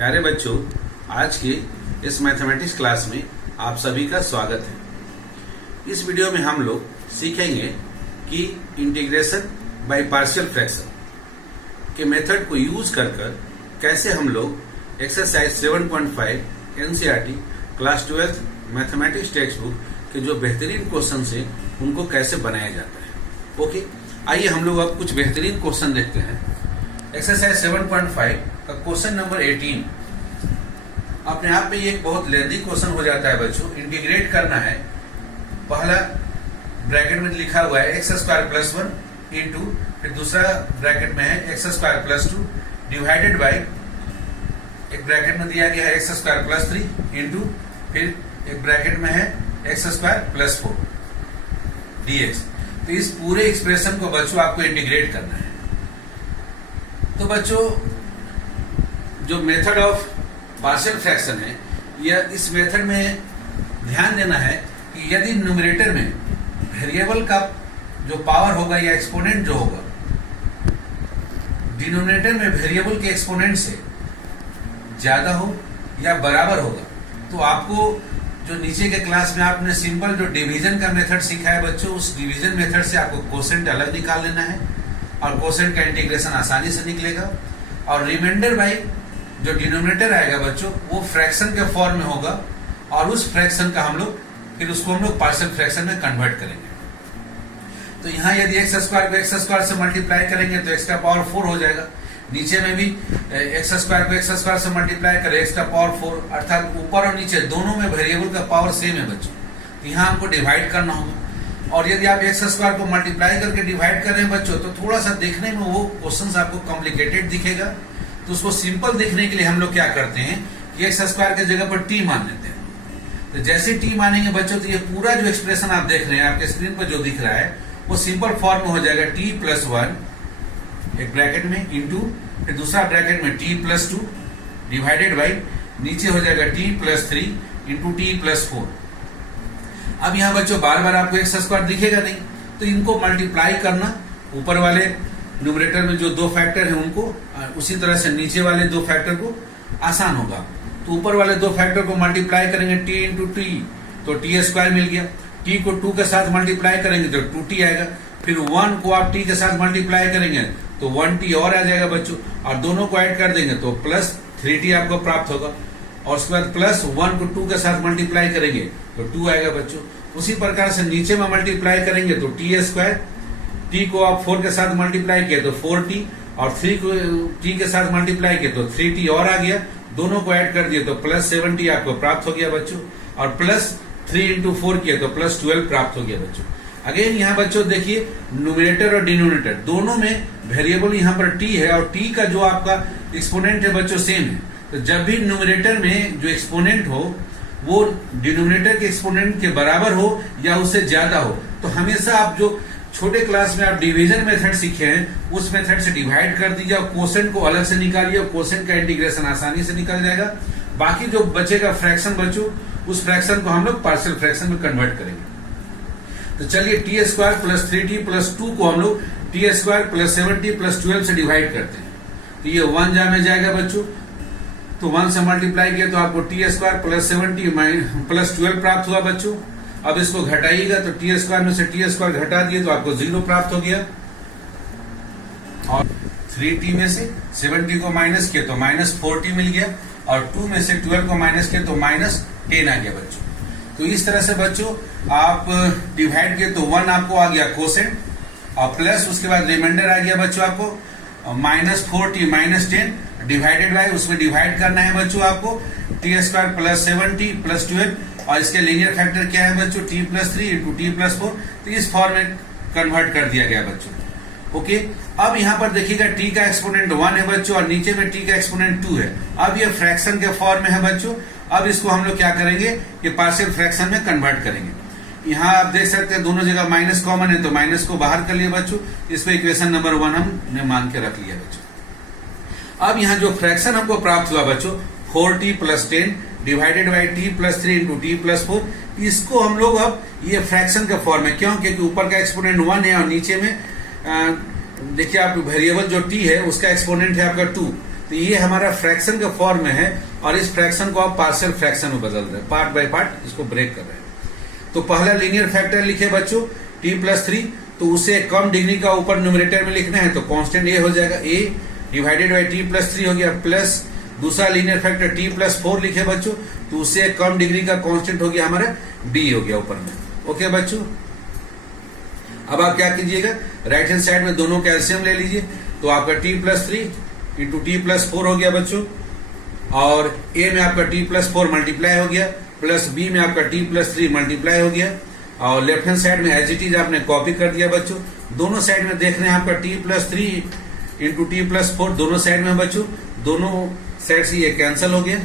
प्यारे बच्चों, आज के इस मैथमेटिक्स क्लास में आप सभी का स्वागत है। इस वीडियो में हम लोग सीखेंगे कि इंटीग्रेशन बाय पार्शियल फ्रैक्शन के मेथड को यूज कर कैसे हम लोग exercise 7.5 NCERT class 12 mathematics text book के जो बेहतरीन क्वेश्चन है उनको कैसे बनाया जाता है। ओके, आइए हम लोग अब कुछ बेहतरीन क्वेश्चन देखते हैं। एक्सरसाइज 7.5 का क्वेश्चन नंबर 18 अपने आप में ये एक बहुत लेंथी क्वेश्चन हो जाता है बच्चों। इंटीग्रेट करना है। पहला ब्रैकेट में लिखा हुआ है x² + 1 इंटू, फिर दूसरा ब्रैकेट में है x² + 2 डिवाइडेड बाय, एक ब्रैकेट में दिया गया है x² + 3 इंटू, फिर एक ब्रैकेट में है x² + 4 dx। तो इस पूरे एक्सप्रेशन को बच्चों आपको इंटीग्रेट करना है। तो बच्चों, जो मेथड ऑफ पार्शियल फ्रैक्शन है, यह इस मेथड में ध्यान देना है कि यदि न्यूमरेटर में वेरिएबल का जो पावर होगा या एक्सपोनेंट जो होगा, डिनोमिनेटर में वेरिएबल के एक्सपोनेंट से ज्यादा हो या बराबर होगा, तो आपको जो नीचे के क्लास में आपने सिंपल जो डिवीजन का मेथड सीखा है बच्चों, उस डिवीजन मेथड से आपको कोसेंट अलग निकाल लेना है और कोसेंट का इंटीग्रेशन आसानी से निकलेगा। और रिमाइंडर बाई जो डिनोमिनेटर आएगा बच्चों, वो फ्रैक्शन के फॉर्म में होगा और उस फ्रैक्शन का हम लोग पार्शियल फ्रैक्शन में कन्वर्ट करेंगे। तो यहाँ यदि x² को x² से मल्टीप्लाई करेंगे तो x का पावर 4 हो जाएगा। नीचे में भी x² को x² से मल्टीप्लाई करें x का पावर 4, अर्थात ऊपर और नीचे दोनों में वेरिएबल का पावर सेम है बच्चों। तो यहाँ हमको डिवाइड करना होगा। और यदि आप x² को मल्टीप्लाई करके डिवाइड कर रहे हैं बच्चों, तो थोड़ा सा देखने में वो क्वेश्चन आपको कॉम्प्लिकेटेड दिखेगा। तो उसको सिंपल दिखने के लिए हम लोग क्या करते हैं कि x² की जगह पर t मान लेते हैं। तो जैसे t मानेंगे बच्चों, तो ये पूरा जो एक्सप्रेशन आप देख रहे हैं आपके स्क्रीन पर जो दिख रहा है, वो सिंपल फॉर्म में हो जाएगा t + 1 एक ब्रैकेट में इंटू, फिर दूसरा ब्रैकेट में t + 2 डिवाइडेड बाई, न्नीचे हो जाएगा t + 3 इंटू t + 4। अब यहाँ बच्चों बार बार आपको x² दिखेगा नहीं, तो इनको मल्टीप्लाई करना, ऊपर वाले न्यूमरेटर में जो दो फैक्टर है उनको, उसी तरह से नीचे वाले दो फैक्टर को आसान होगा। तो ऊपर वाले दो फैक्टर को मल्टीप्लाई करेंगे t इंटू टी, तो t² मिल गया। t को 2 के साथ मल्टीप्लाई करेंगे तो 2t आएगा। फिर 1 को आप t के साथ मल्टीप्लाई करेंगे तो 1t और आ जाएगा बच्चों, और दोनों को ऐड कर देंगे तो +3t आपको प्राप्त होगा। और उसके बाद +1 को 2 के साथ मल्टीप्लाई करेंगे तो 2 आएगा बच्चों। उसी प्रकार से नीचे में मल्टीप्लाई करेंगे तो t², t को आप 4 के साथ मल्टीप्लाई किए तो 4t, और 3 को t के साथ मल्टीप्लाई किए तो 3t और आ गया। दोनों को ऐड कर दिए तो +7t आपको प्राप्त हो गया बच्चों, और +3 × 4 किए तो +12 प्राप्त हो गया बच्चों। अगेन यहाँ बच्चों देखिए, न्यूमरेटर और डिनोमिनेटर दोनों में वेरिएबल यहाँ पर t है, और t का जो आपका एक्सपोनेंट है बच्चों सेम है। तो जब भी न्यूमरेटर में जो एक्सपोनेंट हो वो डिनोमिनेटर के एक्सपोनेंट के बराबर हो या उससे ज्यादा हो, तो हमेशा आप जो छोटे क्लास में आप डिवीजन मेथड सीखे हैं उस मेथड से डिवाइड कर दीजिए और कोसेंट को अलग से निकालिए, और कोसेंट का इंटीग्रेशन आसानी से निकल जाएगा। बाकी जो बचेगा फ्रैक्शन बच्चों, उस फ्रैक्शन को हम लोग पार्शियल फ्रैक्शन में कन्वर्ट करेंगे। तो चलिए t² + 3t + 2 को हम लोग t² + 7t + 12 से डिवाइड करते हैं। तो ये 1 जा में जाएगा बच्चों, तो 1 से मल्टीप्लाई किया तो आपको t² + 7t + 12 प्राप्त हुआ बच्चों। अब इसको घटाइएगा तो t² में से t² घटा दिए तो आपको 0 प्राप्त हो गया, और 3t में से 7t को माइनस किया तो -4t मिल गया, और 2 में से 12 को माइनस किया तो -10 आ गया बच्चों। तो इस तरह से बच्चों आप डिवाइड किए तो 1 आपको आ गया कोसेंट, और प्लस उसके बाद रिमाइंडर आ गया बच्चों आपको -4t -10 डिवाइडेड बाय, उसमें डिवाइड करना है बच्चों आपको t² + 7t + 12, और इसके लीनियर फैक्टर क्या है बच्चों, t + 3 इंटू t + 4। तो इस फॉर्म में कन्वर्ट कर दिया गया बच्चों। ओके, अब यहाँ पर देखिएगा t का एक्सपोनेंट 1 है बच्चों, और नीचे में t का एक्सपोनेंट 2 है। अब ये फ्रैक्शन के फॉर्म में है बच्चों। अब इसको हम लोग क्या करेंगे कि पार्शियल फ्रैक्शन में कन्वर्ट करेंगे। यहाँ आप देख सकते हैं दोनों जगह माइनस कॉमन है, तो माइनस को बाहर कर लिया बच्चों। इसको इक्वेशन नंबर 1 हमने मान के रख लिया बच्चों। अब यहाँ जो फ्रैक्शन हमको प्राप्त हुआ बच्चों, 4t + 10 divided by t + 3 into t + 4, इसको हम लोग अब ये फ्रैक्शन के फॉर्म में, क्यों, क्योंकि ऊपर का एक्सपोनेंट 1 है और नीचे में देखिए आप वेरिएबल जो t है उसका एक्सपोनेंट है आपका 2, तो ये हमारा फ्रैक्शन के फॉर्म में है और इस फ्रैक्शन को आप पार्शियल फ्रैक्शन में बदल रहे हैं, पार्ट बाय पार्ट इसको ब्रेक कर रहे हैं। तो पहला लीनियर फैक्टर लिखे बच्चों t+3, तो उसे कम डिग्री का ऊपर न्यूमरेटर में लिखना है तो कांस्टेंट a हो जाएगा, a डिवाइडेड बाय t+3 हो गया, प्लस दूसरा लीनियर फैक्टर t+4 लिखे बच्चों, तो उससे कम डिग्री का कांस्टेंट हो गया हमारा b हो गया ऊपर में। ओके बच्चों, अब आप क्या कीजिएगा, राइट हैंड साइड में दोनों का एलसीएम ले लीजिए, तो आपका t+3 इंटू t+4 हो गया बच्चों, और a में आपका t+4 मल्टीप्लाई हो गया, प्लस b में आपका t+3 मल्टीप्लाई हो गया, और लेफ्ट हैंड साइड में एज इट इज आपने कॉपी कर दिया बच्चों। दोनों साइड में देख रहे हैं आपका t+3 इंटू t+4 दोनों साइड में बच्चों, दोनों साइड से ये कैंसिल हो गया।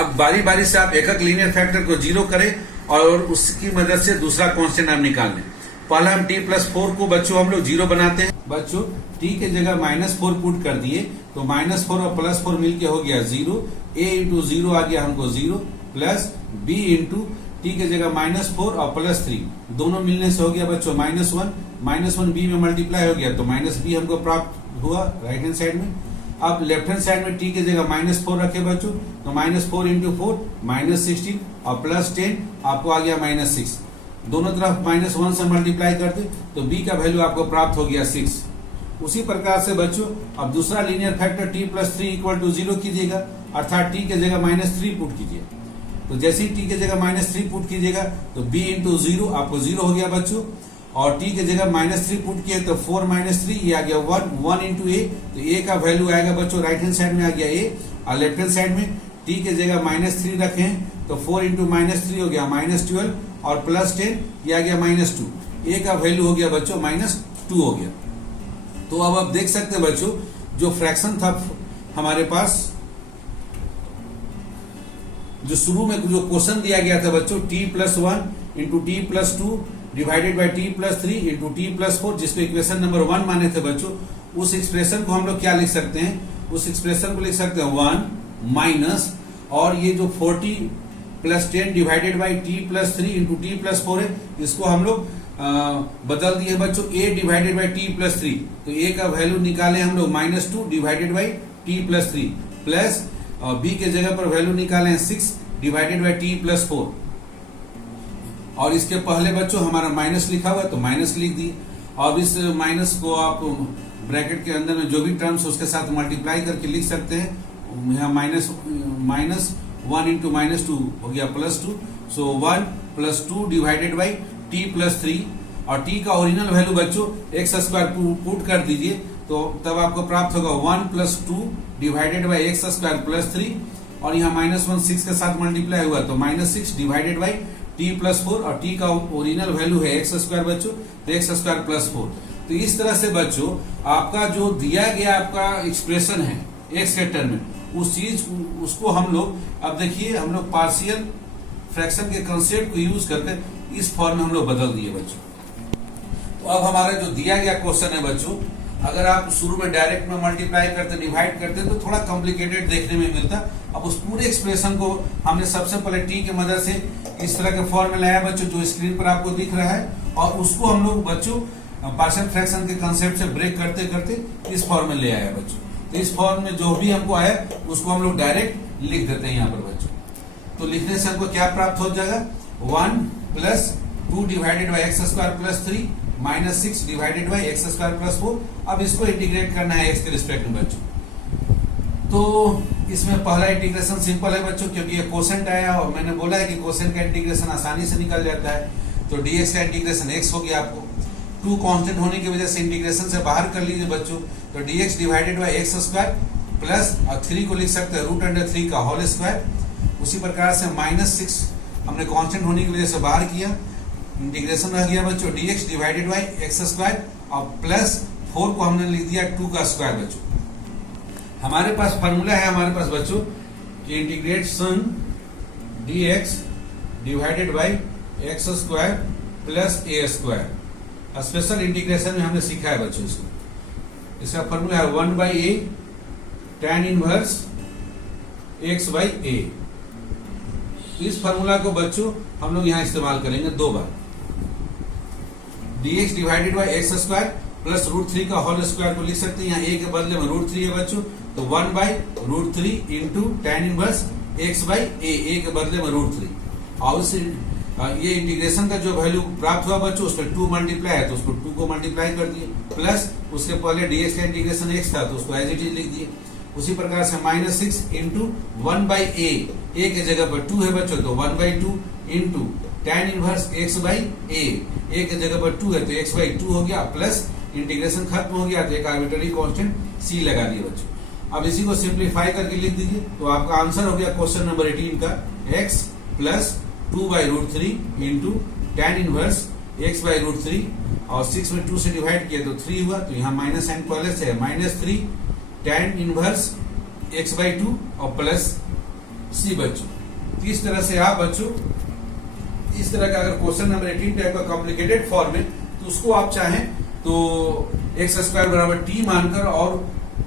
अब बारी बारी से आप एक एक लीनियर फैक्टर को जीरो करें और उसकी मदद से दूसरा कांस्टेंट आप निकाल लें। पहला हम t+4 को बच्चों हम लोग जीरो बनाते हैं बच्चों, t के जगह -4 पुट कर दिए तो -4 और +4 मिलके हो गया 0, a इंटू 0 आ गया हमको 0, प्लस b इंटू t के जगह -4 और +3 दोनों मिलने से हो गया बच्चों -1 b में मल्टीप्लाई हो गया तो -b हमको प्राप्त हुआ राइट हैंड साइड में। अब लेफ्ट हैंड साइड में t के जगह -4 रखे बच्चों, तो -4 इंटू 4 -16 और +10 आपको आ गया -6, दोनों तरफ -1 से मल्टीप्लाई करते तो b का वैल्यू आपको प्राप्त हो गया 6। उसी प्रकार से बच्चों अब दूसरा linear factor t+3 equal to 0 कीजिएगा, अर्थात t के जगह -3 पुट कीजिए, तो जैसे ही t के जगह -3 पुट कीजिएगा तो b इंटू 0 आपको 0 हो गया बच्चों, और t के जगह -3 पुट किए तो 4 -3 ये आ गया 1 इंटू a, तो a का वैल्यू आएगा बच्चों राइट हैंड साइड में आ गया a, और लेफ्ट हैंड साइड में t के जगह -3 रखें तो 4 इंटू -3 हो गया -12 और +10 ये आ गया -2, a का वैल्यू हो गया बच्चों -2 हो गया। तो अब आप देख सकते हैं बच्चों जो फ्रैक्शन था हमारे पास, जो शुरू में जो क्वेश्चन दिया गया था बच्चों t+1 into t+2 divided by t+3 into t+4, जिसको इक्वेशन नंबर 1 माने थे बच्चों, उस एक्सप्रेशन को हम लोग क्या लिख सकते हैं, उस एक्सप्रेशन को लिख सकते हैं 1 माइनस, और ये जो 40 + 10 divided by t+3 into t+4 है, इसको हम लोग बदल दिए बच्चों a डिवाइडेड बाई t+3, तो a का वैल्यू निकाले हम लोग -2 divided by t+3, plus b के जगह पर वैल्यू निकाले 6 डिवाइडेड बाई t+4, और इसके पहले बच्चों हमारा माइनस लिखा हुआ है तो माइनस लिख दिए, और इस माइनस को आप ब्रैकेट के अंदर में जो भी टर्म्स उसके साथ मल्टीप्लाई करके लिख सकते हैं। यहाँ -1 इंटू -2 हो गया +2, सो 1 + 2 डिवाइडेड बाई t+3, और t का ओरिजिनल वैल्यू बच्चों x² पुट कर दीजिए तो तब आपको प्राप्त होगा 1 + 2 डिवाइडेड बाई x² +3, और यहाँ -1 6 के साथ मल्टीप्लाई हुआ तो -6 डिवाइडेड बाई t+4, और t का ओरिजिनल वैल्यू है x² बच्चों, तो x² +4। तो इस तरह से बच्चों आपका जो दिया गया आपका एक्सप्रेशन है x के टर्म में, उस चीज उसको हम लोग अब देखिए हम लोग पार्शियल फ्रैक्शन के कंसेप्ट को यूज करके इस फॉर्म में हम लोग बदल दिए बच्चों। तो अब हमारा जो दिया गया क्वेश्चन है बच्चों, अगर आप शुरू में डायरेक्ट में मल्टीप्लाई करते डिवाइड करते तो थोड़ा कॉम्प्लिकेटेड देखने में मिलता। अब उस पूरे एक्सप्रेशन को हमने सबसे पहले t की मदद से इस तरह के फॉर्म में लाया बच्चों, जो स्क्रीन पर आपको दिख रहा है, और उसको हम लोग बच्चों पार्शियल फ्रैक्शन के कंसेप्ट से ब्रेक करते करते इस फॉर्म में ले आया बच्चों। तो इस फॉर्म में जो भी हमको आया उसको हम लोग डायरेक्ट लिख देते हैं यहाँ पर बच्चों। तो लिखने से हमको क्या प्राप्त हो जाएगा, 1 + 2 divided by x² +3 -6 divided by x² +4। अब इसको इंटीग्रेट करना है x के रिस्पेक्ट में बच्चों। तो इसमें पहला इंटीग्रेशन सिंपल है बच्चों, क्योंकि ये कोसेंट आया और मैंने बोला है कि कोसेंट का इंटीग्रेशन आसानी से निकल जाता है। तो dx का इंटीग्रेशन x हो गया, आपको 2 कांस्टेंट होने की वजह से इंटीग्रेशन से बाहर कर लीजिए बच्चों। तो dx divided by x² plus, और 3 को लिख सकते हैं √3 का होल स्क्वायर। उसी प्रकार से -6 हमने कांस्टेंट होने की वजह से बाहर किया, इंटीग्रेशन रह गया बच्चों dx डिवाइडेड बाई x², और प्लस 4 को हमने लिख दिया 2 का स्क्वायर बच्चों। हमारे पास फॉर्मूला है हमारे पास बच्चों कि integration dx divided by x² plus a²। Special integration में हमने सीखा है बच्चों इसको। इसका फॉर्मूला है 1/a tan इनवर्स x/a। इस फॉर्मूला को बच्चों हम लोग यहाँ इस्तेमाल करेंगे 2 बार। dx divided by x² plus √3 का होल स्क्वायर को लिख सकते हैं, यहाँ a के बदले में √3 है बच्चों, तो 1/√3 इंटू tan इनवर्स x/a के बदले में √3। और ये इंटीग्रेशन का जो वैल्यू प्राप्त हुआ बच्चों उसमें 2 मल्टीप्लाई है तो उसको 2 को मल्टीप्लाई कर दिए, प्लस उसके पहले dx का इंटीग्रेशन x था तो उसको एज इट इज लिख दिए। उसी प्रकार से -6 इंटू 1/a, a के जगह पर 2 है बच्चों तो 1/2 into tan inverse x/a, a के जगह पर 2 है तो x/2 हो गया, प्लस इंटीग्रेशन खत्म हो गया तो एक आर्बिट्ररी कांस्टेंट c लगा दिया बच्चों। अब इसी को सिंप्लीफाई करके लिख दीजिए तो आपका आंसर हो गया क्वेश्चन नंबर 18 का x plus 2/√3 into tan inverse x/√3 और 6 में 2 से डिवाइड किया तो 3 हुआ, तो यहाँ माइनस साइन पहले से है, -3 tan इनवर्स x/2 और प्लस c बच्चों। इस तरह से आप बच्चों इस तरह का अगर क्वेश्चन नंबर 18 टाइप का कॉम्प्लिकेटेड फॉर्म है तो उसको आप चाहें तो x² बराबर t मानकर और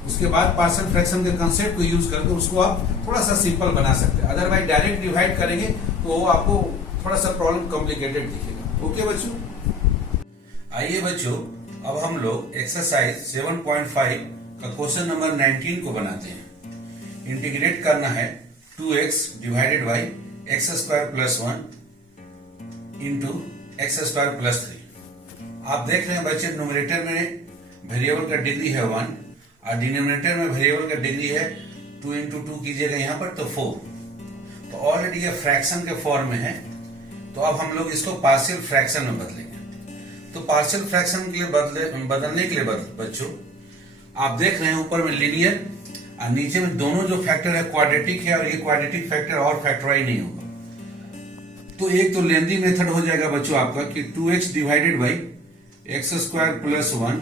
उसके बाद पार्शियल फ्रैक्शन के कंसेप्ट को यूज करके उसको आप थोड़ा सा सिंपल बना सकते हैं। अदरवाइज डायरेक्ट डिवाइड करेंगे तो वो आपको थोड़ा सा प्रॉब्लम कॉम्प्लिकेटेड दिखेगा। ओके बच्चों, आइए बच्चों अब हम लोग एक्सरसाइज 7.5 का क्वेश्चन नंबर 19 को बनाते हैं। इंटीग्रेट करना है 2x divided by x² plus 1 into x² plus 3। आप देख रहे हैं बच्चे न्यूमरेटर में वेरिएबल का डिग्री है 1 और डिनोमिनेटर में वेरिएबल का डिग्री है 2 इंटू 2 कीजिएगा यहाँ पर तो 4। तो ऑलरेडी ये फ्रैक्शन के फॉर्म में है, तो अब हम लोग इसको पार्शियल फ्रैक्शन में बदलेंगे। तो पार्शियल फ्रैक्शन के लिए बदलने के लिए बच्चों आप देख रहे हैं ऊपर में लीनियर और नीचे में दोनों जो फैक्टर है क्वाड्रेटिक है और ये क्वाड्रेटिक फैक्टर और फैक्टराइज नहीं होगा। तो एक तो लेंदी मेथड हो जाएगा बच्चों आपका कि 2x divided by x² plus 1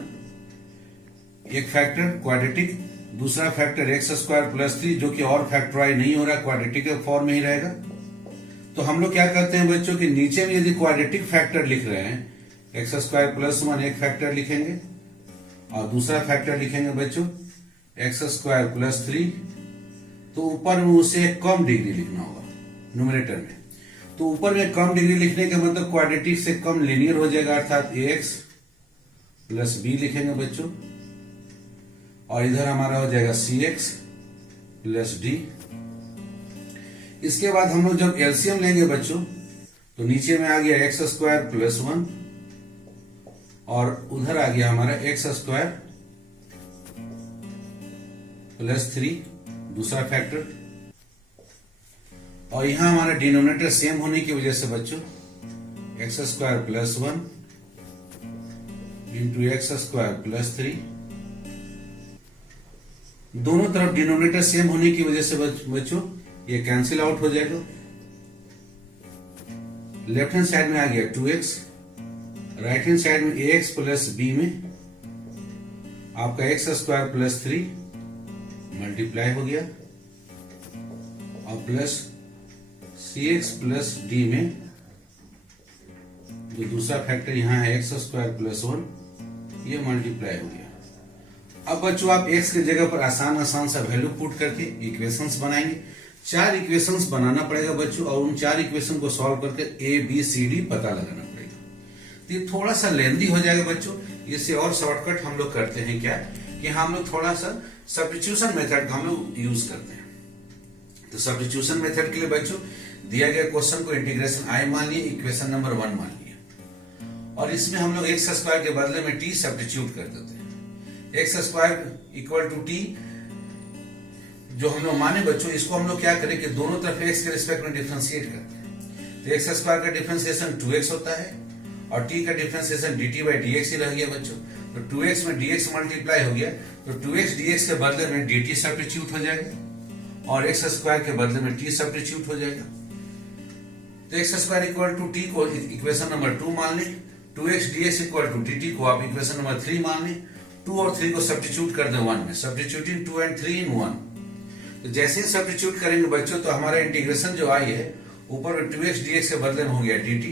एक फैक्टर क्वाड्रेटिक, दूसरा फैक्टर x² प्लस 3 जो कि और फैक्टराइज नहीं हो रहा है, क्वाड्रेटिक के फॉर्म में ही रहेगा। तो हम लोग क्या करते हैं बच्चों कि नीचे में यदि क्वाड्रेटिक फैक्टर लिख रहे हैं x² प्लस 1 एक फैक्टर लिखेंगे और दूसरा फैक्टर लिखेंगे बच्चों x² प्लस 3, तो ऊपर में उसे कम डिग्री लिखना होगा न्यूमरेटर में। तो ऊपर में कम डिग्री लिखने का मतलब क्वाड्रेटिक से कम लीनियर हो जाएगा, अर्थात ax प्लस b लिखेंगे बच्चों और इधर हमारा हो जाएगा cx प्लस d। इसके बाद हम लोग जब एलसीएम लेंगे बच्चों तो नीचे में आ गया x² प्लस 1 और उधर आ गया हमारा x² प्लस 3 दूसरा फैक्टर, और यहां हमारा डिनोमिनेटर सेम होने की वजह से बच्चों x² plus 1 into x² plus 3, दोनों तरफ डिनोमिनेटर सेम होने की वजह से बच्चों ये कैंसिल आउट हो जाएगा। लेफ्ट हैंड साइड में आ गया 2x, राइट हैंड साइड में ax प्लस b में आपका x² प्लस 3 मल्टीप्लाई हो गया और प्लस cx प्लस d में जो दूसरा फैक्टर यहाँ है x² प्लस 1 ये मल्टीप्लाई हो गया। अब बच्चों आप x के जगह पर आसान सा वैल्यू पुट करके इक्वेशंस बनाएंगे। 4 इक्वेशंस बनाना पड़ेगा बच्चों और उन 4 इक्वेशन को सॉल्व करके a b c d पता लगाना पड़ेगा। तो ये थोड़ा सा लेंदी हो जाएगा बच्चों, इससे और शॉर्टकट हम लोग करते हैं क्या कि हम लोग थोड़ा सा सब्स्टिट्यूशन मेथड का हम लोग यूज करते हैं। तो सब्स्टिट्यूशन मेथड के लिए बच्चों दिया गया क्वेश्चन को इंटीग्रेशन i मान लिए, इक्वेशन नंबर 1 मान लिया और इसमें हम लोग x² के बदले में t सब्स्टिट्यूट कर देते हैं। x² इक्वल टू t जो हम लोग माने बच्चों, इसको हम लोग क्या करें कि दोनों तरफ x के रिस्पेक्ट में डिफरेंशिएट करते हैं। तो x² का डिफरेंशिएशन 2x होता है और t का डिफरेंशिएशन dt बाई dx ही रह गया बच्चों। तो 2x में dx मल्टीप्लाई हो गया तो 2x dx के बदले में dt सब्स्टिट्यूट हो जाएगा और x² के बदले में t सब्स्टिट्यूट हो जाएगा। तो x² इक्वल टू t को इक्वेशन नंबर 2 मान लें, 2x dx equal to dt को आप इक्वेशन नंबर 3 मान लें, 2 और 3 को सब्स्टिट्यूट कर दें 1 में, सब्स्टिट्यूटिंग 2 एंड 3 इन 1। तो जैसे ही सब्स्टिट्यूट करेंगे बच्चों तो हमारा इंटीग्रेशन जो आई है ऊपर में 2x dx के बदले में हो गया dt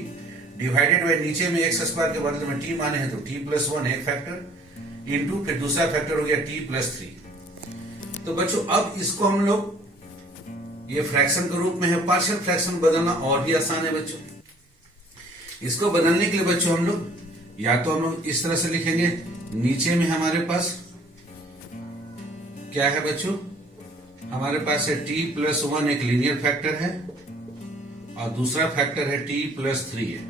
डिवाइडेड बाय नीचे में x² के बदले में t माने हैं तो t प्लस 1 एक फैक्टर इंटू फिर दूसरा फैक्टर हो गया t प्लस 3। तो बच्चों अब इसको हम लोग ये फ्रैक्शन के रूप में है, पार्शियल फ्रैक्शन बदलना और भी आसान है बच्चों। इसको बदलने के लिए बच्चों हम लोग या तो हम लोग इस तरह से लिखेंगे, नीचे में हमारे पास क्या है बच्चों, हमारे पास है t+1 एक लीनियर फैक्टर है और दूसरा फैक्टर है t+3 है,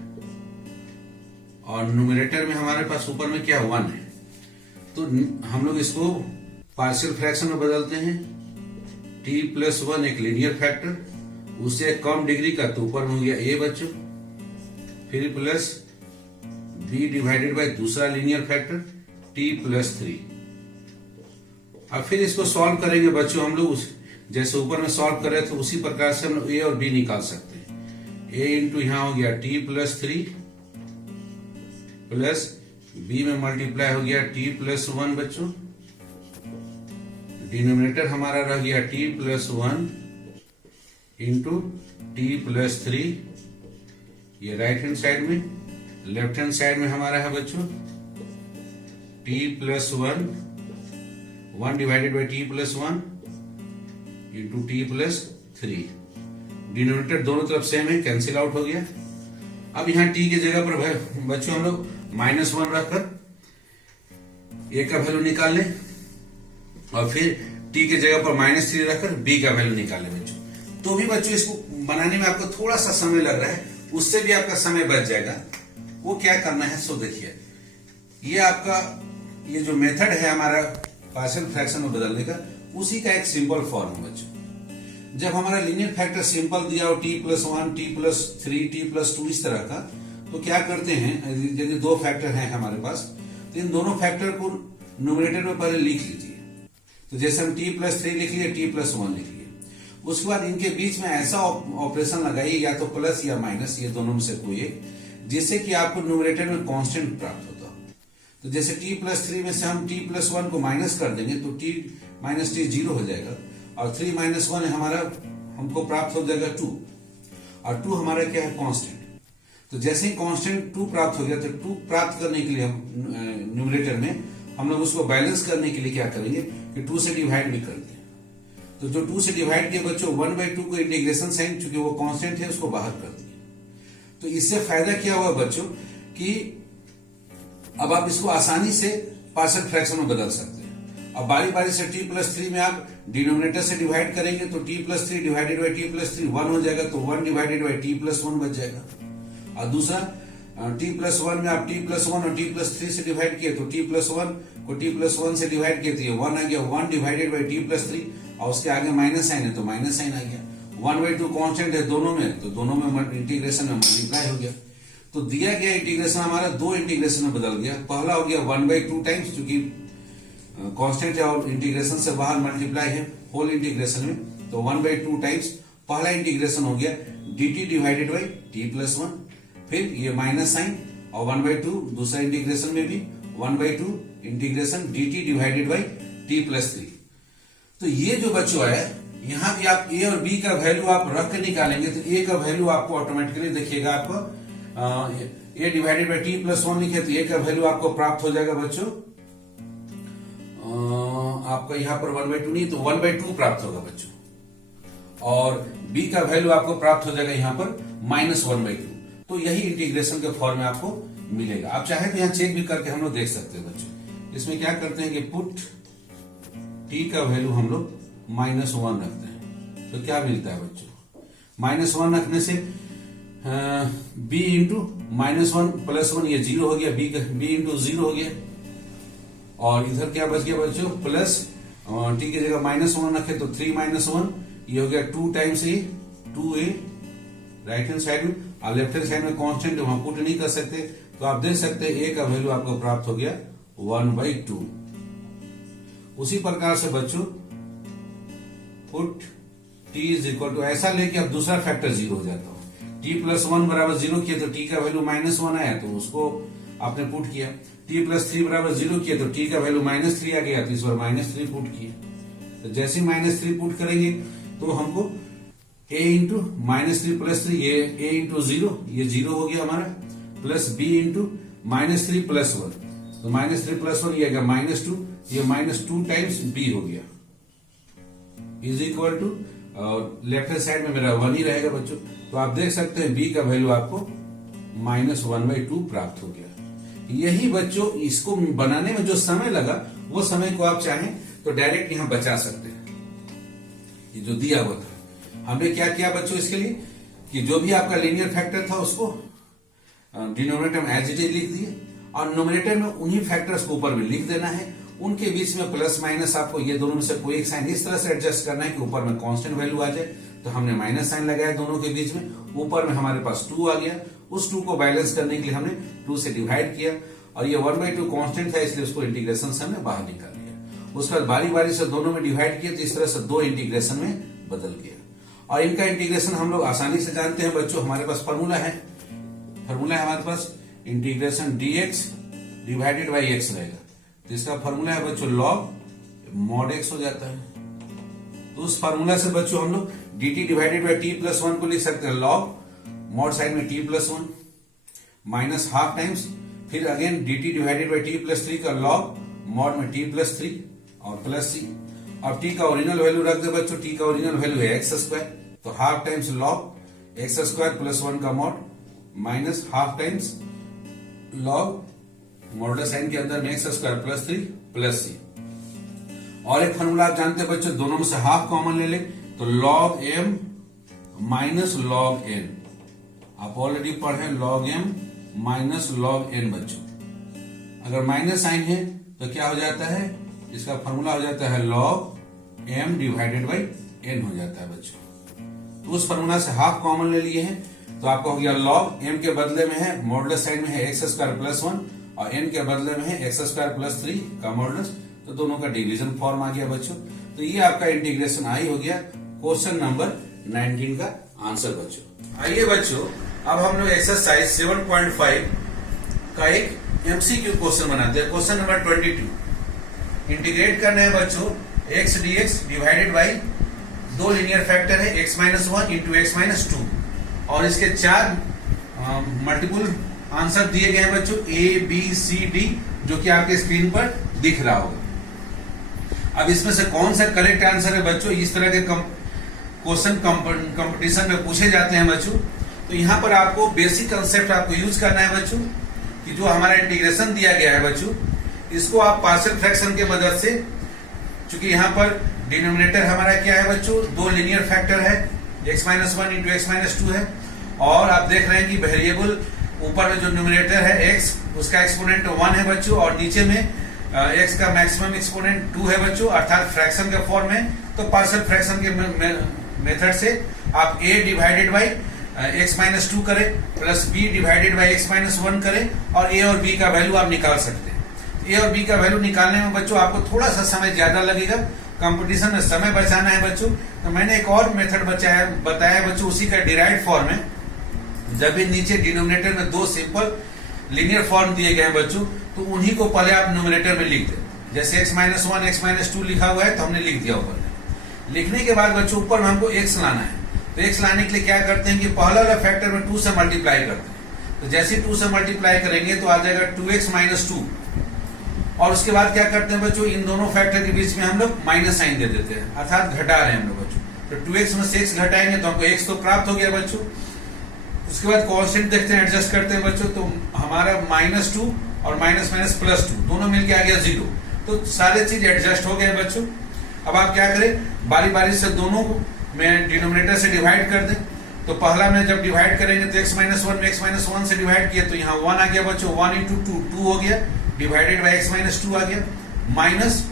और न्यूमरेटर में हमारे पास ऊपर में क्या 1 है। तो हम लोग इसको पार्शियल फ्रैक्शन में बदलते हैं। t+1 एक लीनियर फैक्टर, उससे कम डिग्री का तो ऊपर में हो गया a बच्चों, फिर प्लस b डिवाइडेड बाय दूसरा लीनियर फैक्टर t+3। अब फिर इसको सॉल्व करेंगे बच्चों हम लोग, जैसे ऊपर में सॉल्व कर रहे थे उसी प्रकार से हम लोग a और b निकाल सकते हैं। a इंटू यहां हो गया t+3 प्लस b में मल्टीप्लाई हो गया t+1 बच्चों, डिनोमिनेटर हमारा रह गया t+1 इंटू t+3, ये राइट हैंड साइड में। लेफ्ट हैंड साइड में हमारा है बच्चों t+1 1 divided by t+1 into t+3। Denominator दोनों तरफ सेम है, कैंसिल आउट हो गया। अब यहाँ t की जगह पर बच्चों हम लोग -1 रखकर a का वैल्यू निकाल लें, और फिर t की जगह पर -3 रखकर b का वैल्यू निकाल लें बच्चों। तो भी बच्चों इसको बनाने में आपको थोड़ा सा समय लग रहा है, उससे भी आपका समय बच जाएगा। वो क्या करना है, सो देखिए, ये आपका ये जो मेथड है हमारा पार्शियल फ्रैक्शन में बदलने का, उसी का एक सिंपल फॉर्म है बच्चों। जब हमारा लीनियर फैक्टर सिंपल दिया हो t+1 t+3 t+2 इस तरह का, तो क्या करते हैं, यदि दो फैक्टर हैं हमारे पास, तो इन दोनों फैक्टर को न्यूमरेटर में पहले लिख लीजिए। तो जैसे हम t+3 लिख लिए, t+1 लिख लिए, उसके बाद इनके बीच में ऐसा ऑपरेशन लगाइए, या तो प्लस या माइनस, ये दोनों में से कोई एक, जिससे कि आपको न्यूमरेटर में कांस्टेंट प्राप्त होता हो। तो जैसे t+3 में से हम t+1 को माइनस कर देंगे तो t-t 0 हो जाएगा, और 3 - 1 हमारा हमको प्राप्त हो जाएगा 2, और 2 हमारा क्या है, कांस्टेंट। तो जैसे ही कांस्टेंट 2 प्राप्त हो गया, तो 2 प्राप्त करने के लिए हम न्यूमरेटर में हम लोग उसको बैलेंस करने के लिए क्या करेंगे कि 2 से डिवाइड भी कर दें। तो जो 2 से डिवाइड किया बच्चों, 1/2 को इंटीग्रेशन साइन, चूंकि वो कांस्टेंट है, उसको बाहर कर दिया। तो इससे फायदा क्या हुआ बच्चों कि अब आप इसको आसानी से पार्शियल फ्रैक्शन में बदल सकते हैं। अब बारी बारी से t+3 में आप डिनोमिनेटर से डिवाइड करेंगे, तो t+3 डिवाइडेड बाई t+3 1 हो जाएगा, तो 1 डिवाइडेड बाई t+1 बच जाएगा। और दूसरा t+1 में आप t+1 और t+3 से डिवाइड किए, तो t+1 को t+1 से डिवाइड किए, तो ये 1 आ गया, 1 डिवाइडेड बाई t+3, और उसके आगे माइनस साइन है तो माइनस साइन आ गया। 1/2 कांस्टेंट है दोनों में, तो दोनों में इंटीग्रेशन में मल्टीप्लाई हो गया। तो दिया गया इंटीग्रेशन हमारा दो इंटीग्रेशन में बदल गया। पहला हो गया 1/2 टाइम्स, क्योंकि कांस्टेंट है और इंटीग्रेशन से बाहर मल्टीप्लाई है होल इंटीग्रेशन में, तो 1/2 टाइम्स पहला इंटीग्रेशन हो गया dt डिवाइडेड बाई t+1, फिर ये माइनस साइन, और 1/2 दूसरा इंटीग्रेशन में भी 1/2 integration dt divided by t+3। तो ये जो बच्चों है, यहां भी आप a और b का वैल्यू आप रख के निकालेंगे, तो a का वैल्यू आपको ऑटोमेटिकली देखिएगा, आपको a डिवाइडेड बाई t+1 लिखे, तो a का वैल्यू आपको प्राप्त हो जाएगा बच्चों, आपका यहां पर 1/2 नहीं तो 1/2 प्राप्त होगा बच्चों, और b का वैल्यू आपको प्राप्त हो जाएगा यहां पर -1/2। तो यही इंटीग्रेशन के फॉर्म में आपको मिलेगा। आप चाहे तो यहाँ चेक भी करके हम लोग देख सकते हैं बच्चों। इसमें क्या करते हैं कि पुट t का वैल्यू हम लोग -1 रखते हैं, तो क्या मिलता है बच्चों, -1 रखने से b इंटू -1 + 1 ये 0 हो गया, b इंटू 0 हो गया, और इधर क्या बच गया बच्चों, प्लस t की जगह -1 रखे तो 3 - 1 ये हो गया 2 times a 2a right hand side में, और लेफ्ट हैंड साइड में कांस्टेंट वहां पुट नहीं कर सकते, तो आप देख सकते हैं a का वैल्यू आपको प्राप्त हो गया 1/2। उसी प्रकार से बच्चों पुट t = ऐसा लेके अब दूसरा फैक्टर 0 हो जाता है। t+1 बराबर 0 किया तो t का वैल्यू -1 आया, तो उसको आपने पुट किया। t+3 बराबर 0 किया तो t का वैल्यू -3 आ गया, तो इस बार -3 पुट किया। तो जैसे ही -3 पुट करेंगे तो हमको a इंटू -3 + 3 ये a इंटू 0 ये 0 हो गया हमारा, प्लस b इंटू -3 + 1, तो -3 + 1 ये आ गया -2, ये -2 टाइम्स b हो गया, इज इक्वल टू, और लेफ्ट हैंड साइड में मेरा 1 ही रहेगा बच्चों। तो आप देख सकते हैं b का वैल्यू आपको -1/2 प्राप्त हो गया। यही बच्चों इसको बनाने में जो समय लगा, वो समय को आप चाहें तो डायरेक्ट यहाँ बचा सकते हैं। ये जो दिया हुआ था हमने क्या किया बच्चों इसके लिए कि जो भी आपका लीनियर फैक्टर था उसको डिनोमिनेटर में एज इट इज लिख दिए और नोमिनेटर में उन्हीं फैक्टर्स को ऊपर में लिख देना है। उनके बीच में प्लस माइनस आपको ये दोनों में से कोई एक साइन इस तरह से एडजस्ट करना है कि ऊपर में कांस्टेंट वैल्यू आ जाए। तो हमने माइनस साइन लगाया दोनों के बीच में, ऊपर में हमारे पास 2 आ गया। उस 2 को बैलेंस करने के लिए हमने 2 से डिवाइड किया और ये 1/2 कांस्टेंट था इसलिए उसको इंटीग्रेशन से हमने बाहर निकाल लिया। उसके बाद बारी बारी से दोनों में डिवाइड किया तो इस तरह से 2 इंटीग्रेशन में बदल गया। और इनका इंटीग्रेशन हम लोग आसानी से जानते हैं बच्चों, हमारे पास फॉर्मूला है हमारे पास integration dx divided by x रहेगा। तो इसका फॉर्मूला है बच्चों log mod x हो जाता है। तो उस फॉर्मूला से बच्चों हम लोग dt divided by t plus 1 को लिख सकते हैं log mod साइड में t plus 1 minus half times फिर again dt divided by t plus 3 का log mod में t प्लस 3 और प्लस c। अब t का ओरिजिनल वैल्यू रख दे बच्चों, t का ओरिजिनल वैल्यू है x स्क्वायर, तो half times log x square plus 1 का mod minus half times log modulus sine के अंदर में x square plus 3 plus c। और एक फॉर्मूला आप जानते हैं बच्चों, दोनों में से हाफ कॉमन ले ले तो log m minus log n। आप ऑलरेडी पढ़े log m minus log n बच्चों। अगर माइनस साइन है तो क्या हो जाता है, इसका फॉर्मूला हो जाता है log m divided by n हो जाता है बच्चों। तो उस फॉर्मूला से हाफ कॉमन ले लिए हैं तो आपको हो गया log m के बदले में है मॉडुलस साइड में है x स्क्वायर प्लस 1 और n के बदले में है x स्क्वायर प्लस 3 का मॉडुलस, तो दोनों का डिवीजन फॉर्म आ गया बच्चों। तो ये आपका इंटीग्रेशन आई हो गया क्वेश्चन नंबर 19 का आंसर बच्चों। आइए बच्चों अब हम लोग एक्सरसाइज 7.5 का एक एमसीक्यू क्वेश्चन बनाते हैं। क्वेश्चन नंबर 22 इंटीग्रेट करना है बच्चों x dx divided by 2 linear factor है x minus 1 into x minus 2 और इसके 4 मल्टीपल आंसर दिए गए हैं बच्चों A B C D जो कि आपके स्क्रीन पर दिख रहा होगा। अब इसमें से कौन सा करेक्ट आंसर है बच्चों, इस तरह के क्वेश्चन कंपटीशन में पूछे जाते हैं बच्चों। तो यहाँ पर आपको बेसिक कंसेप्ट आपको यूज करना है बच्चों कि जो हमारा इंटीग्रेशन दिया गया है बच्चों इसको आप पार्शियल फ्रैक्शन के मदद से, चूंकि यहाँ पर डिनोमिनेटर हमारा क्या है बच्चों 2 लीनियर फैक्टर है x minus 1 into x minus 2 है और आप देख रहे हैं कि वेरिएबल ऊपर में जो न्यूमरेटर है x उसका एक्सपोनेंट 1 है बच्चों और नीचे में x का मैक्सिमम एक्सपोनेंट 2 है बच्चों, अर्थात फ्रैक्शन का फॉर्म है। तो पार्शियल फ्रैक्शन के मेथड से आप a divided by x minus 2 करें plus b divided by x minus 1 करें और a और b का वैल्यू आप निकाल सकते हैं। a और b का वैल्यू निकालने में बच्चों आपको थोड़ा सा समय ज्यादा लगेगा, कंपटीशन में समय बचाना है बच्चों। तो मैंने एक और मेथड बताया बच्चों, उसी का डिराइव्ड फॉर्म है। जब भी नीचे डिनोमिनेटर में 2 सिंपल लीनियर फॉर्म दिए गए हैं बच्चों तो उन्हीं को पहले आप न्यूमरेटर में लिख दें। जैसे x माइनस 1 x माइनस 2 लिखा हुआ है तो हमने लिख दिया ऊपर में। लिखने के बाद बच्चों ऊपर में हमको x लाना है, तो x लाने के लिए क्या करते हैं कि पहला वाला फैक्टर में 2 से मल्टीप्लाई करते हैं। तो जैसे 2 से मल्टीप्लाई करेंगे तो आ जाएगा 2x माइनस 2 और उसके बाद क्या करते हैं बच्चों इन दोनों फैक्टर के बीच में हम लोग माइनस साइन दे देते हैं, अर्थात घटा रहे हैं हम लोग बच्चों। तो 2x में से x घटाएंगे तो हमको x तो प्राप्त हो गया बच्चों। उसके बाद कांस्टेंट देखते हैं, एडजस्ट करते हैं बच्चों, तो हमारा -2 और माइनस माइनस +2 दोनों मिलके आ गया 0। तो सारे चीज एडजस्ट हो गए बच्चों। अब आप क्या करें, बारी बारी से दोनों में डिनोमिनेटर से डिवाइड कर दें। तो पहला में जब डिवाइड करेंगे तो x माइनस 1 में x माइनस 1 से डिवाइड किया तो यहाँ 1 आ गया बच्चों, 1 इंटू 2 हो गया, डिवाइडेड बाई x माइनस 2 आ गया, माइनस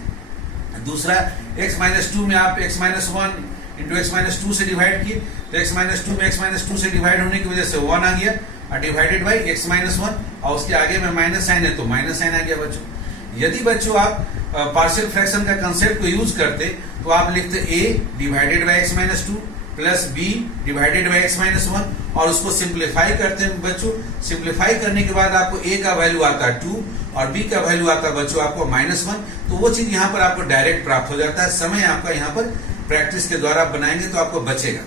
दूसरा x माइनस 2 में आप x minus 1 into x minus 2 से डिवाइड किए तो x माइनस 2 में x माइनस 2 से डिवाइड होने की वजह से 1 आ गया और डिवाइडेड बाई x माइनस 1 और उसके आगे में माइनस साइन है तो माइनस साइन आ गया बच्चों। यदि बच्चों आप पार्शियल फ्रैक्शन का कंसेप्ट को यूज करते तो आप लिखते a divided by x minus 2 plus b divided by x minus 1 और उसको सिंप्लीफाई करते हैं बच्चों। सिंप्लीफाई करने के बाद आपको a का वैल्यू आता है 2 और b का वैल्यू आता है बच्चों आपको -1। तो वो चीज यहाँ पर आपको डायरेक्ट प्राप्त हो जाता है। समय आपका यहाँ पर प्रैक्टिस के द्वारा बनाएंगे तो आपको बचेगा।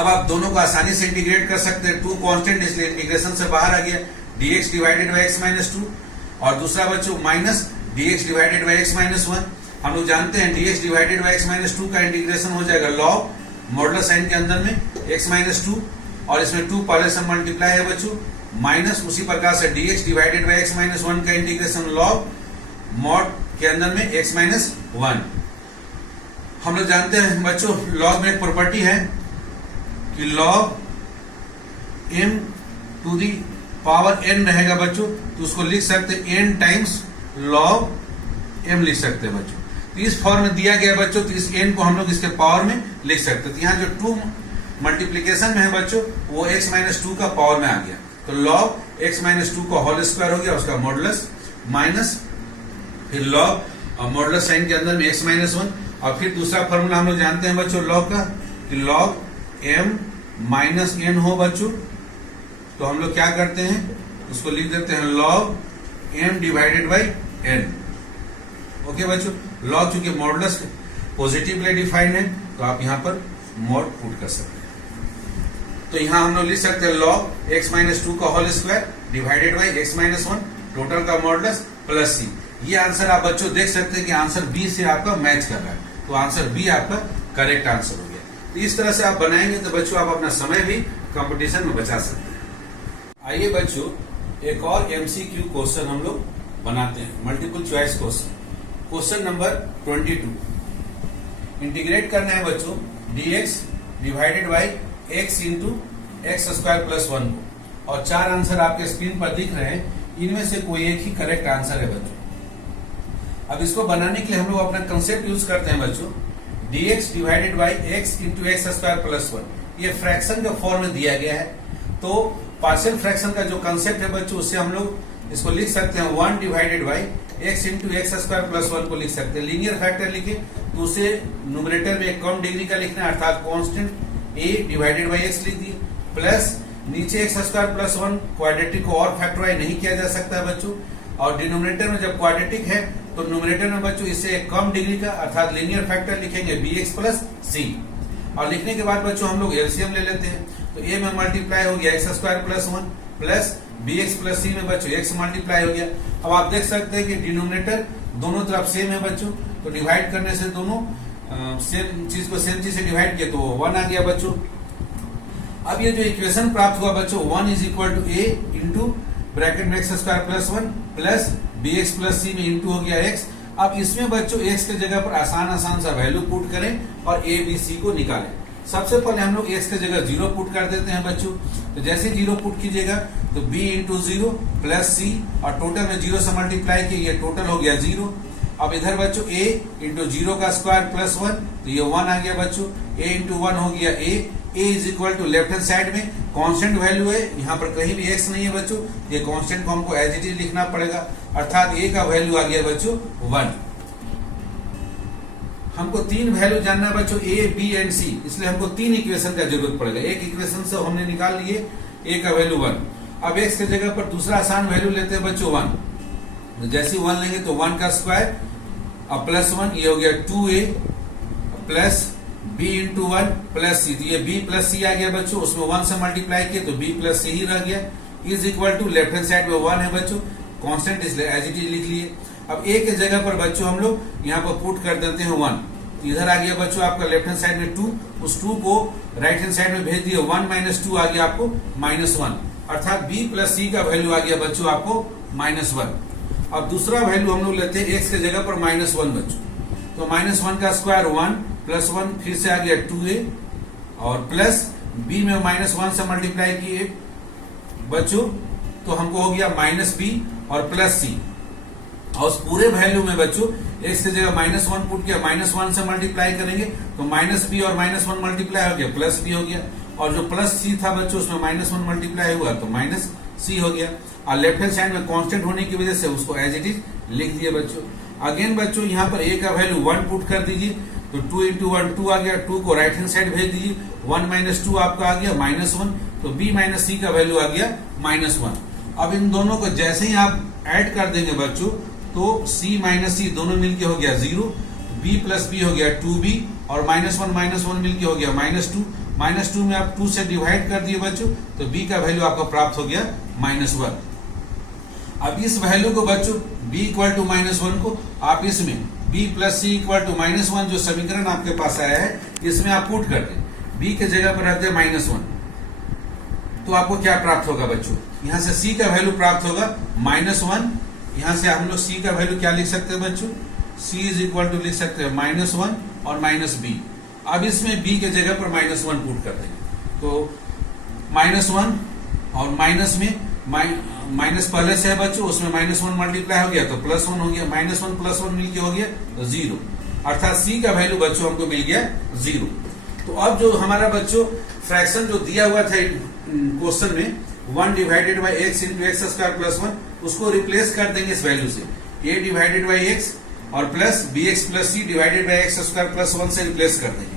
अब आप दोनों को आसानी से इंटीग्रेट कर सकते हैं। 2 कांस्टेंट इसलिए इंटीग्रेशन से बाहर आ गया, dx divided by x minus 2 और दूसरा बच्चों minus dx divided by x minus 1। हम लोग जानते हैं dx divided by x minus 2 का इंटीग्रेशन हो जाएगा log मॉडुलस साइन के अंदर में x माइनस 2 और इसमें 2 पहले से मल्टीप्लाई है बच्चों, माइनस उसी प्रकार से dx divided by x minus 1 का इंटीग्रेशन log मॉड के अंदर में x माइनस 1। हम लोग जानते हैं बच्चों लॉग में एक प्रॉपर्टी है कि log m to the power n रहेगा बच्चों, तो उसको लिख सकते हैं n टाइम्स लॉग m लिख सकते हैं बच्चों। तो इस फॉर्म में दिया गया बच्चों, तो इस n को हम लोग इसके पावर में लिख सकते हैं। तो यहाँ जो 2 मल्टीप्लीकेशन में है बच्चों वो x माइनस 2 का पावर में आ गया, तो लॉग x माइनस 2 का होल स्क्वायर हो गया, उसका मॉडुलस माइनस फिर लॉग और मॉडुलस साइन के अंदर में x माइनस 1। और फिर दूसरा फॉर्मूला हम लोग जानते हैं बच्चों लॉग का कि लॉग m माइनस n हो बच्चों, तो हम लोग क्या करते हैं उसको लिख देते हैं log m divided by n। Okay बच्चों, लॉग चूंकि मॉडुलस पॉजिटिवली डिफाइंड है तो आप यहां पर मॉड पुट कर सकते हैं। तो यहां हम लोग लिख सकते हैं लॉग x माइनस 2 का whole square divided by x minus 1 total का मॉडुलस प्लस c। ये आंसर आप बच्चों देख सकते हैं कि आंसर बी से आपका मैच कर रहा है, तो आंसर बी आपका करेक्ट आंसर हो गया। तो इस तरह से आप बनाएंगे तो बच्चों आप अपना समय भी कंपटीशन में बचा सकते हैं। आइए बच्चों एक और एमसीक्यू क्वेश्चन हम लोग बनाते हैं, multiple choice question. Question number 22। Integrate करना है बच्चों dx divided by x into x square plus 1 को, और 4 आंसर आपके स्क्रीन पर दिख रहे हैं, इनमें से कोई एक ही करेक्ट आंसर है बच्चों। अब इसको बनाने के लिए हम लोग अपना कंसेप्ट यूज करते हैं बच्चों, dx divided by x into x square plus 1। ये फ्रैक्शन का फॉर्म में दिया गया है, तो पार्शियल फ्रैक्शन का जो कंसेप्ट है बच्चों उससे हम लोग इसको लिख सकते हैं 1 divided by x into x square plus 1 को लिख सकते हैं। लीनियर फैक्टर लिखे तो उसे न्यूमरेटर में एक कम डिग्री का लिखना है, अर्थात constant a divided by x लिख दिए, प्लस नीचे एक्स स्क्वायर प्लस 1 क्वाड्रेटिक को और फैक्टराइज नहीं किया जा सकता है बच्चों, और डिनोमिनेटर में जब क्वाड्रेटिक है तो न्यूमरेटर में बच्चों इसे एक कम डिग्री का अर्थात लीनियर फैक्टर लिखेंगे bx प्लस c। और लिखने के बाद बच्चों हम लोग एलसीएम ले लेते हैं, तो a में मल्टीप्लाई हो गया x square plus 1 plus bx plus c में बच्चों x मल्टीप्लाई हो गया। अब आप देख सकते हैं कि डिनोमिनेटर दोनों तरफ सेम है बच्चों, तो डिवाइड करने से दोनों सेम चीज को सेम चीज से डिवाइड किया तो 1 आ गया बच्चों। अब ये जो इक्वेशन प्राप्त हुआ बच्चों 1 is equal to a into bracket में X square plus 1 plus bx plus c में इंटू हो गया x। अब इसमें बच्चों x के जगह पर आसान सा वैल्यू पुट करें और a b c को निकालें। सबसे पहले हम लोग x के जगह 0 पुट कर देते हैं बच्चों, तो जैसे 0 पुट कीजिएगा तो b इंटू 0 प्लस c और टोटल में 0 से मल्टीप्लाई किया, ये टोटल हो गया 0। अब इधर बच्चों a इंटू 0 का स्क्वायर प्लस 1, तो ये 1 आ गया बच्चों, a इंटू 1 हो गया a is equal to left hand side में कांस्टेंट वैल्यू है, यहाँ पर कहीं भी x नहीं है बच्चों, ये कांस्टेंट को हमको एज इट इज लिखना पड़ेगा, अर्थात a का वैल्यू आ गया बच्चों 1। हमको 3 वैल्यू जानना है बच्चों a b एंड c, इसलिए हमको 3 इक्वेशन का जरूरत पड़ेगा। एक इक्वेशन से हमने निकाल लिए a का वैल्यू 1। अब x के जगह पर दूसरा आसान वैल्यू लेते हैं बच्चों 1, तो जैसे 1 लेंगे तो 1 का स्क्वायर अब प्लस 1, ये हो गया 2a plus b into 1 plus c, तो ये b प्लस c आ गया बच्चों, उसमें 1 से मल्टीप्लाई किए तो b प्लस c ही रह गया, is equal to left hand side में 1 है बच्चों, कांस्टेंट इसलिए एज इट इज लिख लिए। अब a के जगह पर बच्चों हम लोग यहाँ पर पुट कर देते हैं 1, तो इधर आ गया बच्चों आपका लेफ्ट हैंड साइड में 2, उस 2 को राइट हैंड साइड में भेज दिए, 1 माइनस 2 आ गया आपको माइनस 1, अर्थात b प्लस c का वैल्यू आ गया बच्चों आपको माइनस 1। अब दूसरा वैल्यू हम लोग लेते हैं x के जगह पर माइनस 1 बच्चों, तो माइनस 1 का स्क्वायर 1 प्लस 1 फिर से आ गया 2a और प्लस b में माइनस 1 से मल्टीप्लाई किए बच्चों, तो हमको हो गया माइनस b और प्लस c। और उस पूरे वैल्यू में बच्चों x की जगह माइनस 1 पुट किया, माइनस 1 से मल्टीप्लाई करेंगे तो माइनस b और माइनस 1 मल्टीप्लाई हो गया प्लस b हो गया, और जो प्लस c था बच्चों उसमें माइनस 1 मल्टीप्लाई हुआ तो माइनस c हो गया, और लेफ्ट हैंड साइड में कांस्टेंट होने की वजह से उसको एज इट इज लिख दिए बच्चों। अगेन बच्चों यहाँ पर a का वैल्यू 1 पुट कर दीजिए, तो 2 इंटू 1 2 आ गया, 2 को राइट हैंड साइड भेज दीजिए, 1 माइनस 2 आपका आ गया माइनस 1, तो b माइनस c का वैल्यू आ गया माइनस 1। अब इन दोनों को जैसे ही आप ऐड कर देंगे बच्चों तो c माइनस c दोनों मिलके हो गया 0, b प्लस b हो गया 2b और माइनस 1 मिलके हो गया माइनस 2, माइनस 2 में आप 2 से डिवाइड कर दिए बच्चों तो b का वैल्यू आपको प्राप्त हो गया माइनस 1। अब इस वैल्यू को बच्चों b इक्वल टू माइनस 1 को आप इसमें b plus c equal to minus 1 जो समीकरण आपके पास आया है इसमें आप पुट कर दें, b के जगह पर रख दे माइनस 1, तो आपको क्या प्राप्त होगा बच्चों, यहाँ से c का वैल्यू प्राप्त होगा माइनस 1। यहाँ से हम लोग c का वैल्यू क्या लिख सकते हैं बच्चों, c इज इक्वल टू लिख सकते हैं -1 और -b। अब इसमें b के जगह पर -1 पुट कर देंगे, तो -1 और माइनस में माइनस पहले से है बच्चों, उसमें -1 मल्टीप्लाई हो गया तो +1 हो गया, -1 + 1 मिलके हो गया तो 0, अर्थात c का वैल्यू बच्चों हमको मिल गया 0। तो अब जो हमारा बच्चों फ्रैक्शन जो दिया हुआ था क्वेश्चन में 1 divided by x into x square plus 1, उसको रिप्लेस कर देंगे इस वैल्यू से, a डिवाइडेड बाई x और plus bx plus c divided by x square plus 1 से रिप्लेस कर देंगे।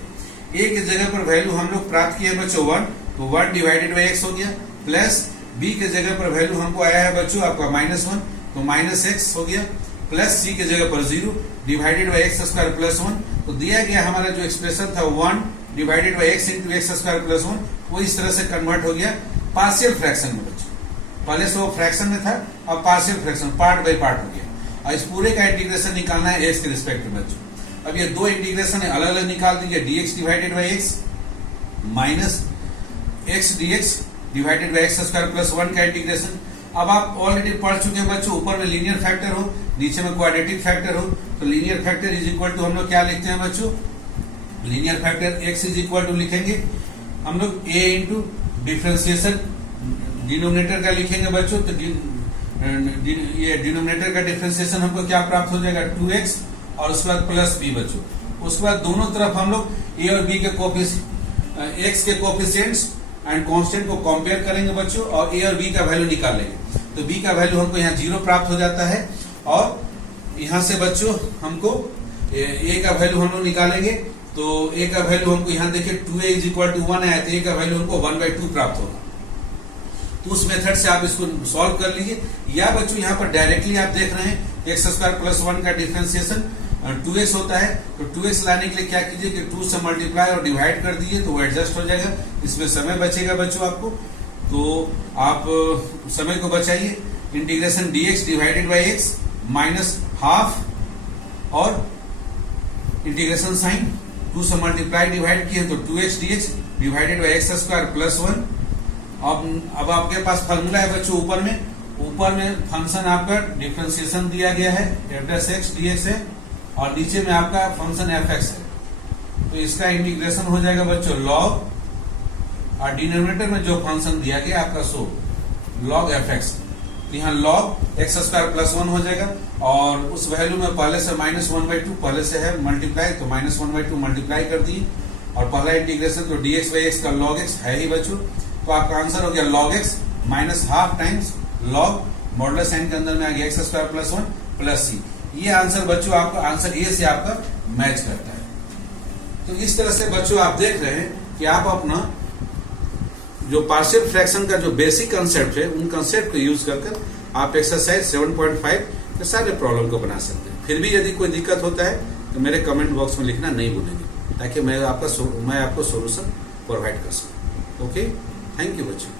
a की जगह पर वैल्यू हम लोग प्राप्त किए बच्चों 1, तो 1 डिवाइडेड बाई x हो गया, प्लस b के जगह पर वैल्यू हमको आया है बच्चों आपका -1, तो -x हो गया, प्लस c के जगह पर 0 divided by x square plus 1, तो दिया गया हमारा जो एक्सप्रेशन था 1 divided by x into x square plus 1, वो इस तरह से कन्वर्ट हो गया पार्शियल फ्रैक्शन में बच्चों। पहले से वो फ्रैक्शन में था, अब partial fraction part by part हो गया, और इस पूरे का इंटीग्रेशन निकालना है x के रिस्पेक्ट में बच्चों। अब ये दो इंटीग्रेशन है, अलग अलग निकाल दीजिए, dx divided by x minus x dx divided by x square plus 1 का इंटीग्रेशन। अब आप ऑलरेडी पढ़ चुके हैं बच्चों, ऊपर में लीनियर फैक्टर हो, नीचे में क्वाड्रेटिक फैक्टर हो, तो linear factor is equal to हम लोग क्या लिखते हैं बच्चों, linear factor x is equal to लिखेंगे हम लोग a इंटू डिफ्रेंसिएशन डिनोमिनेटर का लिखेंगे बच्चों, तो ये डिनोमिनेटर का डिफ्रेंसिएशन हमको क्या प्राप्त हो जाएगा 2x और उसके बाद प्लस b बच्चों। उसके बाद दोनों तरफ हम लोग a और b के x के कोफिशिएंट्स एंड कांस्टेंट को कंपेयर करेंगे बच्चों, और a और b का वैल्यू निकाल लेंगे, तो b का वैल्यू हमको यहाँ 0 प्राप्त हो जाता है, और यहाँ से बच्चों हमको a का वैल्यू हम लोग निकालेंगे, तो a का वैल्यू हमको यहाँ देखिए 2a इज इक्वल टू 1 है, तो a का वैल्यू हमको 1/2 प्राप्त होगा। तो उस मेथड से आप इसको सॉल्व कर लीजिए, या बच्चों यहाँ पर डायरेक्टली आप देख रहे हैं एक्स स्क्वायर प्लस 1 का डिफरेंशिएशन 2x होता है, तो 2x लाने के लिए क्या कीजिए कि 2 से मल्टीप्लाई और डिवाइड कर दीजिए, तो वो एडजस्ट हो जाएगा, इसमें समय बचेगा बच्चों आपको, तो आप समय को बचाइए। Integration dx divided by x minus half और इंटीग्रेशन साइन 2 से मल्टीप्लाई डिवाइड किए तो 2x dx divided by x square plus 1। अब आपके पास फॉर्मूला है बच्चों, ऊपर में फंक्शन आपका डिफरेंशिएशन दिया गया है f(x) dx है, और नीचे में आपका फंक्शन f(x) है, तो इसका इंटीग्रेशन हो जाएगा बच्चों log, और डिनोमिनेटर में जो फंक्शन दिया गया आपका सो log f(x), तो यहाँ log एक्स स्क्वायर प्लस 1 हो जाएगा, और उस वैल्यू में पहले से -1/2 पहले से है मल्टीप्लाई, तो -1/2 मल्टीप्लाई कर दिए, और पहला इंटीग्रेशन तो dx बाई x का log x है ही बच्चों, तो आपका आंसर हो गया log x minus half times log modulus sine के अंदर में आ गया x square plus 1 plus c। ये आंसर बच्चों आपका आंसर ए से आपका मैच करता है। तो इस तरह से बच्चों आप देख रहे हैं कि आप अपना जो पार्शियल फ्रैक्शन का जो बेसिक कंसेप्ट है, उन कंसेप्ट को यूज कर आप एक्सरसाइज 7.5 के सारे प्रॉब्लम को बना सकते हैं। फिर भी यदि कोई दिक्कत होता है तो मेरे कमेंट बॉक्स में लिखना नहीं भूलेंगे, ताकि मैं आपको सोल्यूशन प्रोवाइड कर सकूं। ओके, थैंक यू बच्चों।